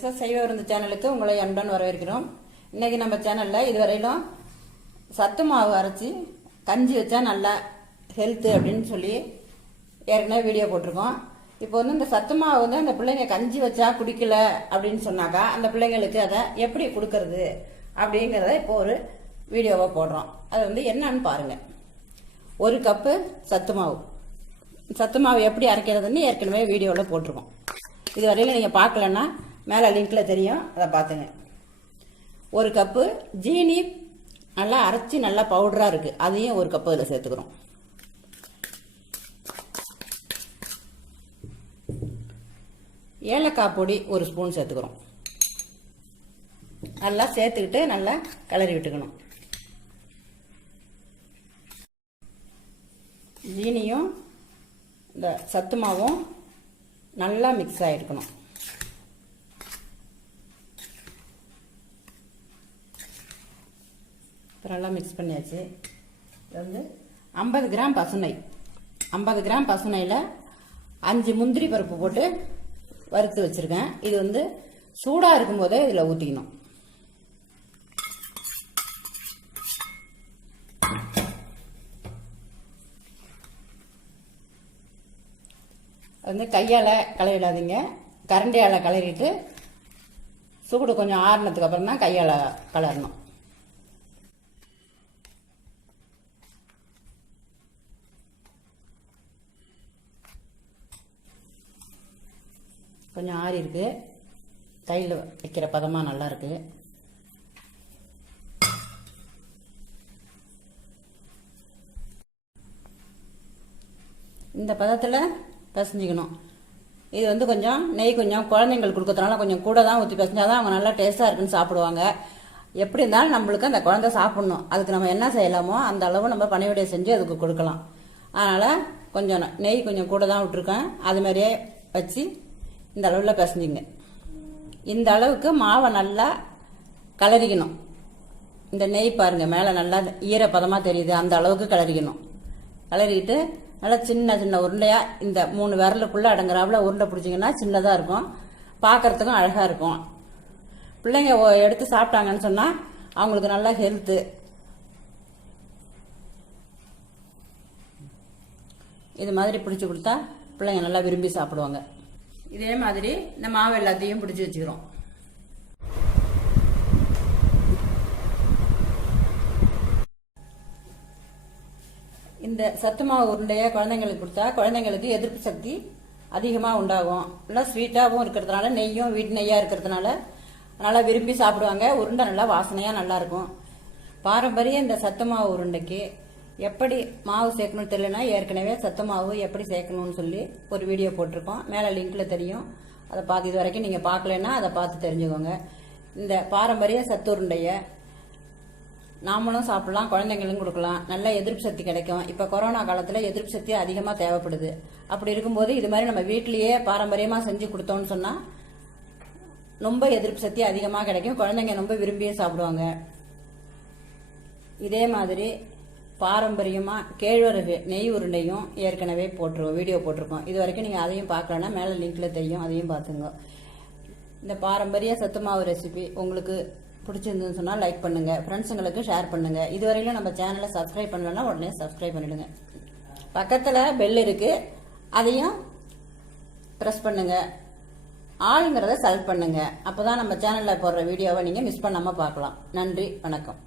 சைவ விருந்து சேனலுக்கு உங்களை அன்புடன் வரவேற்கிறோம். இன்னைக்கு நம்ம சேனலில் இதுவரையிலும் சத்து மாவு அரைச்சி கஞ்சி வச்சா நல்லா ஹெல்த்து அப்படின்னு சொல்லி ஏற்கனவே வீடியோ போட்டிருக்கோம். இப்போ இந்த சத்து மாவு அந்த பிள்ளைங்க கஞ்சி வச்சா குடிக்கல அப்படின்னு சொன்னாக்கா அந்த பிள்ளைங்களுக்கு அதை எப்படி கொடுக்கறது அப்படிங்கிறத இப்போ ஒரு வீடியோவை போடுறோம். அது என்னன்னு பாருங்க. ஒரு கப்பு சத்து மாவு எப்படி அரைக்கிறதுன்னு ஏற்கனவே வீடியோவில் போட்டிருக்கோம். இது வரையில நீங்கள் பார்க்கலன்னா மேலே லிங்க்ல தெரியும், அதை பார்த்துங்க. ஒரு கப்பு ஜீனி நல்லா அரைச்சி நல்லா பவுடராக இருக்குது, அதையும் ஒரு கப்பு அதில் சேர்த்துக்கிறோம். ஏலக்காய் பொடி ஒரு ஸ்பூன் சேர்த்துக்கிறோம். நல்லா சேர்த்துக்கிட்டு நல்லா கிளறி விட்டுக்கணும். ஜீனியும் இந்த சத்து மாவும் நல்லா மிக்ஸ் ஆகிருக்கணும். நல்லா மிக்ஸ் பண்ணியாச்சு. இது 50 கிராம் பசுனை, 50 கிராம் பசுனையில் 5 முந்திரி பருப்பு போட்டு வறுத்து வச்சிருக்கேன். இது சூடாக இருக்கும்போதே இதில் ஊற்றிக்கணும். கையால் கலரிடாதீங்க, கரண்டியால் கலரிட்டு சூடு கொஞ்சம் ஆறுனதுக்கு அப்புறம் தான் கையால் கலரணும். கொஞ்சம் ஆறி இருக்கு, கையில் வைக்கிற பதமாக நல்லா இருக்கு. இந்த பதத்தில் பிசைஞ்சிக்கணும். இது கொஞ்சம் நெய் கொஞ்சம் குழந்தைங்களுக்கு கொடுக்கறதுனால கொஞ்சம் கூட தான் ஊற்றி பிசைஞ்சாதான் அவங்க நல்லா டேஸ்ட்டாக இருக்குன்னு சாப்பிடுவாங்க. எப்படி இருந்தாலும் நம்மளுக்கு அந்த குழந்தை சாப்பிடணும், அதுக்கு நம்ம என்ன செய்யலாமோ அந்த அளவு நம்ம பணிவிடை செஞ்சு அதுக்கு கொடுக்கலாம். அதனால் கொஞ்சம் நெய் கொஞ்சம் கூட தான் விட்டுருக்கேன். அது மாதிரியே வச்சு இந்த அளவில் பிசைஞ்சிங்க. இந்த அளவுக்கு மாவை நல்லா கலரிக்கணும். இந்த நெய் பாருங்கள் மேலே நல்லா ஈரப்பதமாக தெரியுது, அந்த அளவுக்கு கலரிக்கணும். கலரிக்கிட்டு நல்லா சின்ன சின்ன உருண்டையாக இந்த 3 விரலுக்குள்ளே அடங்குறாப்புல உருண்டை பிடிச்சிங்கன்னா சின்னதாக இருக்கும், பார்க்கறதுக்கும் அழகாக இருக்கும். பிள்ளைங்க எடுத்து சாப்பிட்டாங்கன்னு சொன்னால் அவங்களுக்கு நல்லா ஹெல்த்து. இது மாதிரி பிடிச்சி கொடுத்தா பிள்ளைங்க நல்லா விரும்பி சாப்பிடுவாங்க. இதே மாதிரி இந்த மாவு எல்லாத்தையும் பிடிச்சி வச்சுக்கிறோம். இந்த சத்து மாவு உருண்டையை குழந்தைங்களுக்கு கொடுத்தா குழந்தைங்களுக்கு எதிர்ப்பு சக்தி அதிகமாக உண்டாகும். நல்லா ஸ்வீட்டாகவும் இருக்கிறதுனால, நெய்யும் வீட்டு நெய்யாக இருக்கிறதுனால நல்லா விரும்பி சாப்பிடுவாங்க. உருண்டை நல்லா வாசனையாக நல்லாயிருக்கும். பாரம்பரிய இந்த சத்து மாவு உருண்டைக்கு எப்படி மாவு சேர்க்கணும்னு தெரியலனா ஏற்கனவே சத்து மாவு எப்படி சேர்க்கணும்னு சொல்லி ஒரு வீடியோ போட்டிருக்கோம், மேலே லிங்க்ல தெரியும், அதை பார்த்து இது வரைக்கும் நீங்கள் பார்க்கலன்னா அதை பார்த்து தெரிஞ்சுக்கோங்க. இந்த பாரம்பரிய சத்து உருண்டையை நாமளும் சாப்பிடலாம், குழந்தைங்களும் கொடுக்கலாம், நல்ல எதிர்ப்பு சக்தி கிடைக்கும். இப்போ கொரோனா காலத்தில் எதிர்ப்பு சக்தி அதிகமாக தேவைப்படுது. அப்படி இருக்கும்போது இது மாதிரி நம்ம வீட்டிலேயே பாரம்பரியமாக செஞ்சு கொடுத்தோம்னு சொன்னால் ரொம்ப எதிர்ப்பு சக்தி அதிகமாக கிடைக்கும், குழந்தைங்க ரொம்ப விரும்பியே சாப்பிடுவாங்க. இதே மாதிரி பாரம்பரியமாக கேழ்வரகு நெய் உருண்டையும் ஏற்கனவே வீடியோ போட்டிருக்கோம். இது வரைக்கும் நீங்கள் அதையும் பார்க்கலன்னா மேலே லிங்க்ல தெரியும், அதையும் பார்த்துங்க. இந்த பாரம்பரிய சத்து மாவு ரெசிபி உங்களுக்கு பிடிச்சிருந்துன்னு சொன்னால் லைக் பண்ணுங்க, ஃப்ரெண்ட்ஸுங்களுக்கு ஷேர் பண்ணுங்க. இதுவரையிலும் நம்ம சேனலை சப்ஸ்கிரைப் பண்ணலன்னா உடனே சப்ஸ்கிரைப் பண்ணிடுங்க. பக்கத்தில் பெல் இருக்கு, அதையும் ப்ரெஸ் பண்ணுங்க. ஆளுங்கிறத செலக்ட் பண்ணுங்க, அப்போதான் நம்ம சேனலில் போடுற வீடியோவை நீங்கள் மிஸ் பண்ணாமல் பார்க்கலாம். நன்றி, வணக்கம்.